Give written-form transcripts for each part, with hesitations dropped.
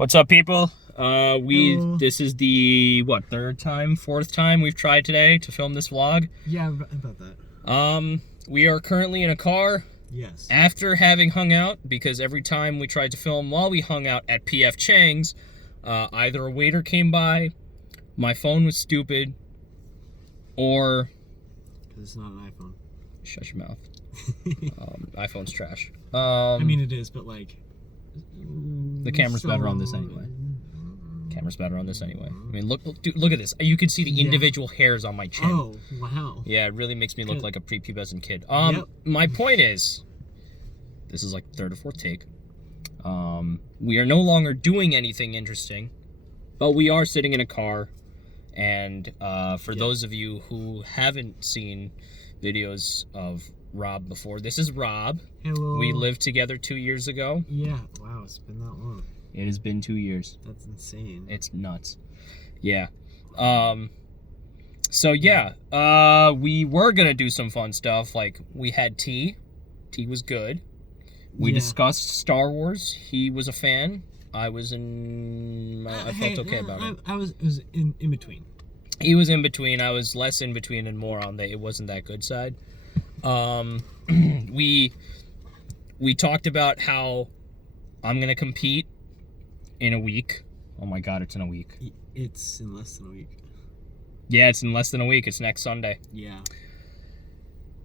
What's up, people? Hello. This is the fourth time we've tried today to film this vlog. Yeah, about that. We are currently in a car Yes. after having hung out, because every time we tried to film while we hung out at PF Chang's, either a waiter came by, my phone was stupid, or... Because it's not an iPhone. Shut your mouth. iPhone's trash. I mean, it is, but like... The camera's better on this anyway. Camera's better on this anyway. I mean, look at this. You can see the individual hairs on my chin. Oh, wow. Yeah, it really makes me look like a prepubescent kid. Yep. My point is, this is like third or fourth take. We are no longer doing anything interesting, but we are sitting in a car. And for those of you who haven't seen videos of Rob before, this is Rob. Hello. We lived together 2 years ago. Yeah, wow, it's been that long. It has been 2 years. That's insane. It's nuts. Yeah. So yeah, we were gonna do some fun stuff. Like, we had tea. Tea was good. We discussed Star Wars. He was a fan. I was in... I felt okay about it. It was in between. He was in between. I was less in between and more on the it wasn't that good side. We talked about how I'm gonna compete in a week. Oh my god, it's in a week. It's in less than a week. Yeah, it's in less than a week. It's next Sunday. Yeah.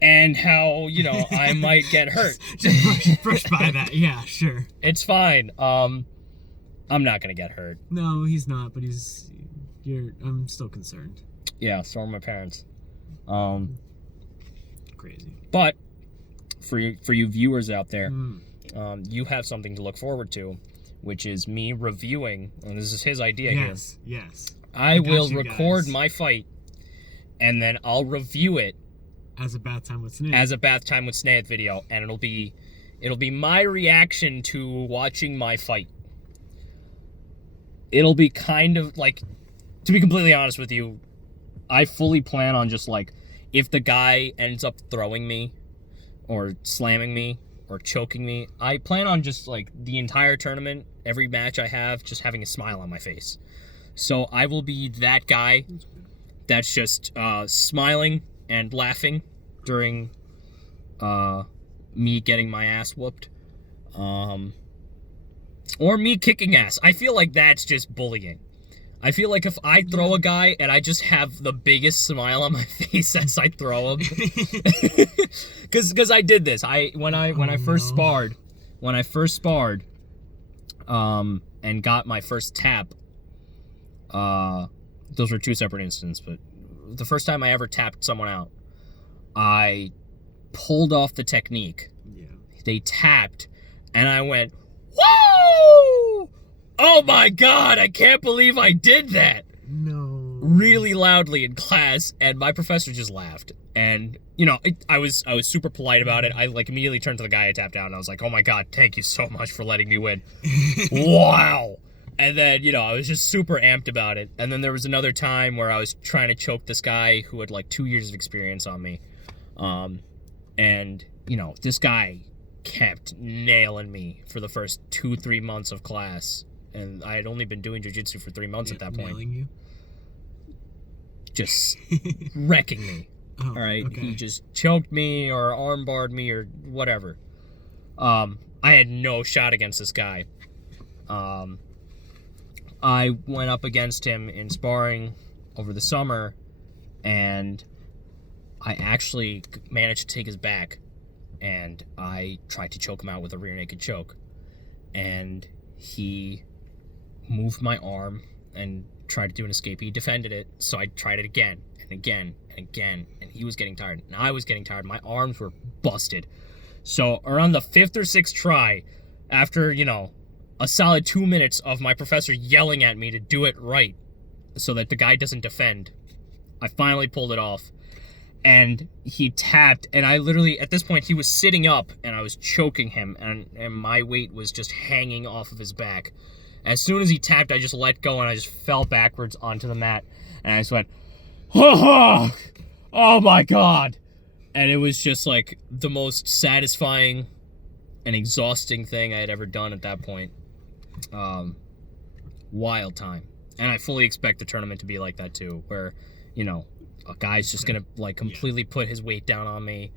And how, I might get hurt. Just brush by that. Yeah, sure. It's fine. I'm not gonna get hurt. No, he's not, but I'm still concerned. Yeah, so are my parents. Crazy. But for you viewers out there, you have something to look forward to, which is me reviewing, and this is his idea here. Yes. I will record my fight, and then I'll review it as a Bath Time with Snaith. As a Bath Time with Snaith video, and it'll be my reaction to watching my fight. It'll be kind of like, to be completely honest with you, I fully plan on just like, if the guy ends up throwing me, or slamming me, or choking me, I plan on just like the entire tournament, every match I have, just having a smile on my face. So I will be that guy that's just smiling and laughing during me getting my ass whooped. Or me kicking ass. I feel like that's just bullying. I feel like if I throw a guy and I just have the biggest smile on my face as I throw him, because I did this. When I first sparred, and got my first tap. Those were two separate incidents, but the first time I ever tapped someone out, I pulled off the technique. Yeah. They tapped, and I went, "Whoa! Oh my god, I can't believe I did that!" No. Really loudly in class, and my professor just laughed. And, I was super polite about it. I, immediately turned to the guy I tapped out, and I was like, "Oh my god, thank you so much for letting me win." Wow! And then, I was just super amped about it. And then there was another time where I was trying to choke this guy who had, 2 years of experience on me. And, this guy kept nailing me for the first 2-3 months of class. And I had only been doing jiu-jitsu for 3 months at that point. Nailing you? Just wrecking me. Oh, all right? Okay. He just choked me or armbarred me or whatever. I had no shot against this guy. I went up against him in sparring over the summer, and I actually managed to take his back, and I tried to choke him out with a rear naked choke, and he moved my arm and tried to do an escape. He defended it, so I tried it again and again and again, and he was getting tired, and I was getting tired. My arms were busted. So around the 5th or 6th try, after, a solid 2 minutes of my professor yelling at me to do it right so that the guy doesn't defend, I finally pulled it off. And he tapped, and I literally, at this point, he was sitting up, and I was choking him, and my weight was just hanging off of his back. As soon as he tapped, I just let go, and I just fell backwards onto the mat, and I just went, oh my god! And it was just, the most satisfying and exhausting thing I had ever done at that point. wild time. And I fully expect the tournament to be like that too, where, a guy's just going to like completely put his weight down on me.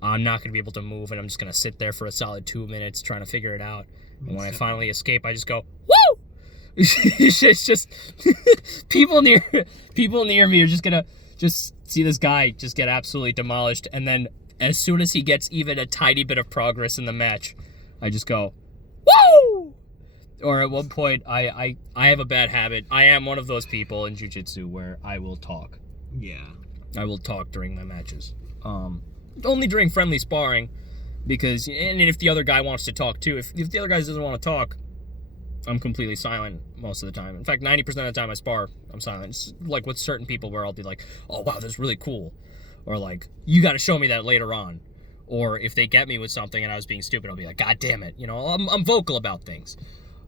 I'm not going to be able to move, and I'm just going to sit there for a solid 2 minutes trying to figure it out. And when I finally escape, I just go, woo! It's just people near me are just going to just see this guy just get absolutely demolished. And then as soon as he gets even a tiny bit of progress in the match, I just go, woo! Or at one point, I have a bad habit. I am one of those people in jiu-jitsu where I will talk. Yeah. I will talk during my matches. Only during friendly sparring, because, and if the other guy wants to talk too, if the other guy doesn't want to talk, I'm completely silent most of the time. In fact, 90% of the time I spar, I'm silent. It's like with certain people where I'll be like, oh wow, that's really cool. Or like, you got to show me that later on. Or if they get me with something and I was being stupid, I'll be like, God damn it. I'm vocal about things.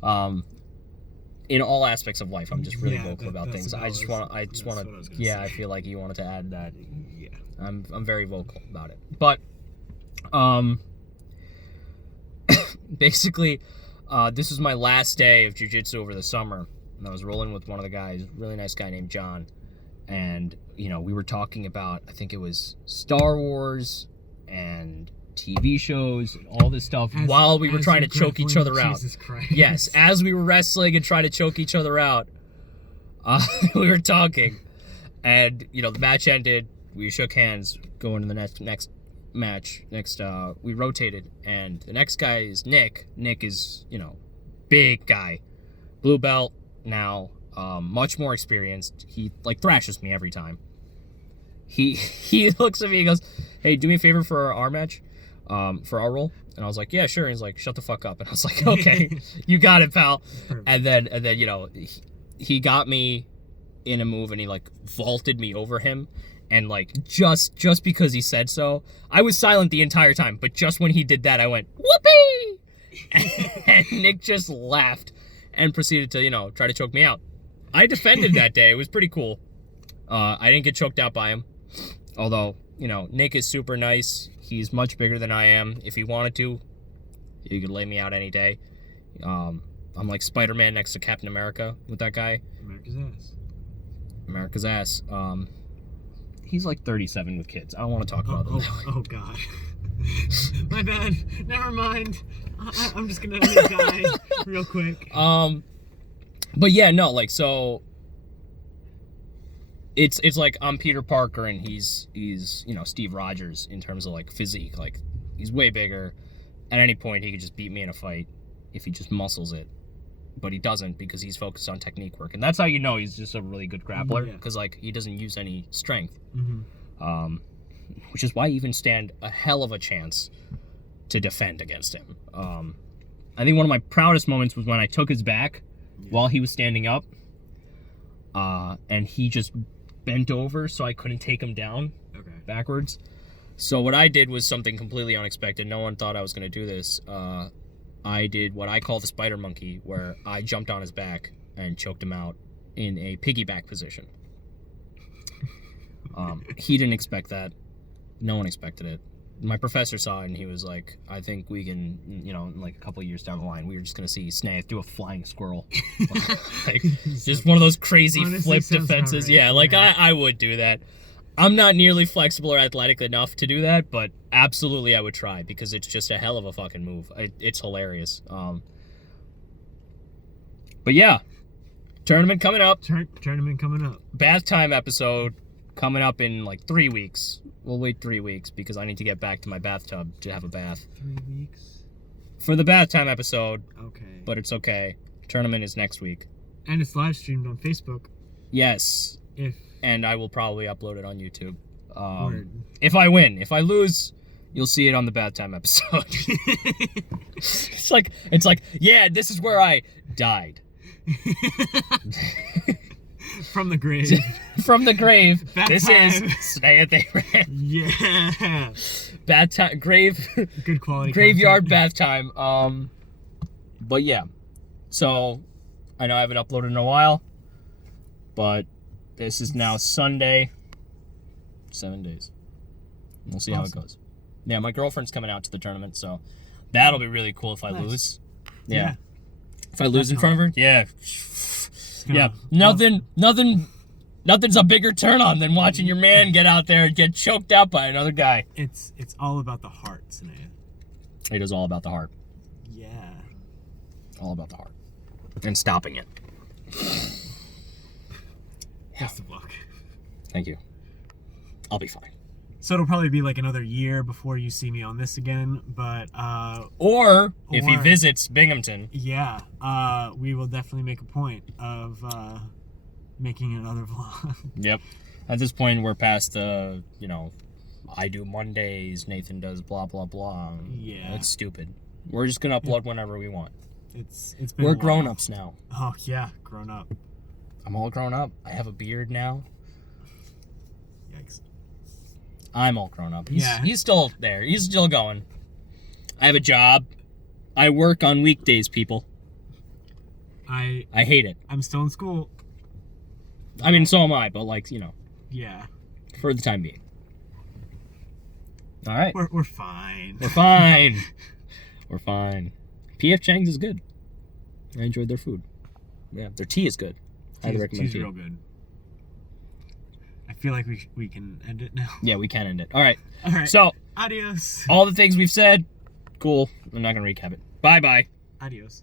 In all aspects of life, I'm just really vocal about things. I feel like you wanted to add that. Yeah. I'm very vocal about it. But, basically, this was my last day of jiu-jitsu over the summer. And I was rolling with one of the guys, a really nice guy named John. And, we were talking about, I think it was Star Wars and TV shows and all this stuff while we were trying to choke each other out. Jesus Christ. Yes, as we were wrestling and trying to choke each other out, we were talking. And, the match ended. We shook hands going to the next match. We rotated. And the next guy is Nick. Nick is, big guy. Blue belt now. Much more experienced. He, thrashes me every time. He looks at me and goes, hey, do me a favor for our match. For our roll. And I was like, yeah, sure. And he's like, shut the fuck up. And I was like, okay, you got it, pal. And then, he got me in a move and he vaulted me over him. And just because he said so, I was silent the entire time. But just when he did that, I went, whoopee! And Nick just laughed and proceeded to, try to choke me out. I defended that day. It was pretty cool. I didn't get choked out by him. Although, Nick is super nice. He's much bigger than I am. If he wanted to, he could lay me out any day. I'm like Spider-Man next to Captain America with that guy. America's ass. He's 37 with kids. I don't want to talk about them. Oh God. My bad. Never mind. I'm just gonna die real quick. But yeah, no, so it's like I'm Peter Parker and he's Steve Rogers in terms of physique. He's way bigger. At any point he could just beat me in a fight if he just muscles it. But he doesn't because he's focused on technique work. And that's how he's just a really good grappler, because he doesn't use any strength. Mm-hmm. Which is why I even stand a hell of a chance to defend against him. I think one of my proudest moments was when I took his back while he was standing up. And he just bent over so I couldn't take him down backwards. So what I did was something completely unexpected. No one thought I was going to do this. I did what I call the spider monkey, where I jumped on his back and choked him out in a piggyback position. He didn't expect that. No one expected it. My professor saw it and he was like, I think we can, in a couple of years down the line, we were just going to see Snaith do a flying squirrel. Just one of those crazy flip defenses. Yeah, I would do that. I'm not nearly flexible or athletic enough to do that, but absolutely I would try because it's just a hell of a fucking move. It's hilarious. But yeah, tournament coming up. Tournament coming up. Bath time episode coming up in 3 weeks. We'll wait 3 weeks because I need to get back to my bathtub to have a bath. 3 weeks? For the bath time episode. Okay. But it's okay. Tournament is next week. And it's live streamed on Facebook. Yes. If. And I will probably upload it on YouTube. Word. If I win. If I lose, you'll see it on the bath time episode. It's like, yeah, this is where I died. From the grave. From the grave. Bath this time. is Snaith Abraham. Yeah. Bath time. Good quality. Graveyard content. bath time. But yeah. So, I know I haven't uploaded in a while. But this is now Sunday. 7 days. We'll see how it goes. Yeah, my girlfriend's coming out to the tournament, so that'll be really cool if I lose. Yeah. If I lose in front of her, yeah. Yeah, nothing's a bigger turn on than watching your man get out there and get choked out by another guy. It's all about the heart, Sinead. It is all about the heart. Yeah. All about the heart. And stopping it. Best of luck. Thank you. I'll be fine. So it'll probably be like another year before you see me on this again, but Or if he Or- visits Binghamton. yeah, we will definitely make a point of making another vlog. Yep. At this point, we're past the, I do Mondays, Nathan does blah, blah, blah. Yeah. It's stupid. We're just going to upload whenever we want. It's been We're a while. grown-ups now. Oh yeah, grown up. I'm all grown up. I have a beard now. Yikes. I'm all grown up. Yeah. He's still there. He's still going. I have a job. I work on weekdays, people. I hate it. I'm still in school. I mean, so am I, but Yeah. for the time being. All right. We're fine. We're fine. We're fine. P.F. Chang's is good. I enjoyed their food. Yeah, their tea is good. Highly recommend She's tea. real good. I feel like we can end it now. Yeah, we can end it. All right. All right. So, Adios. all the things we've said, cool. I'm not going to recap it. Bye-bye. Adios.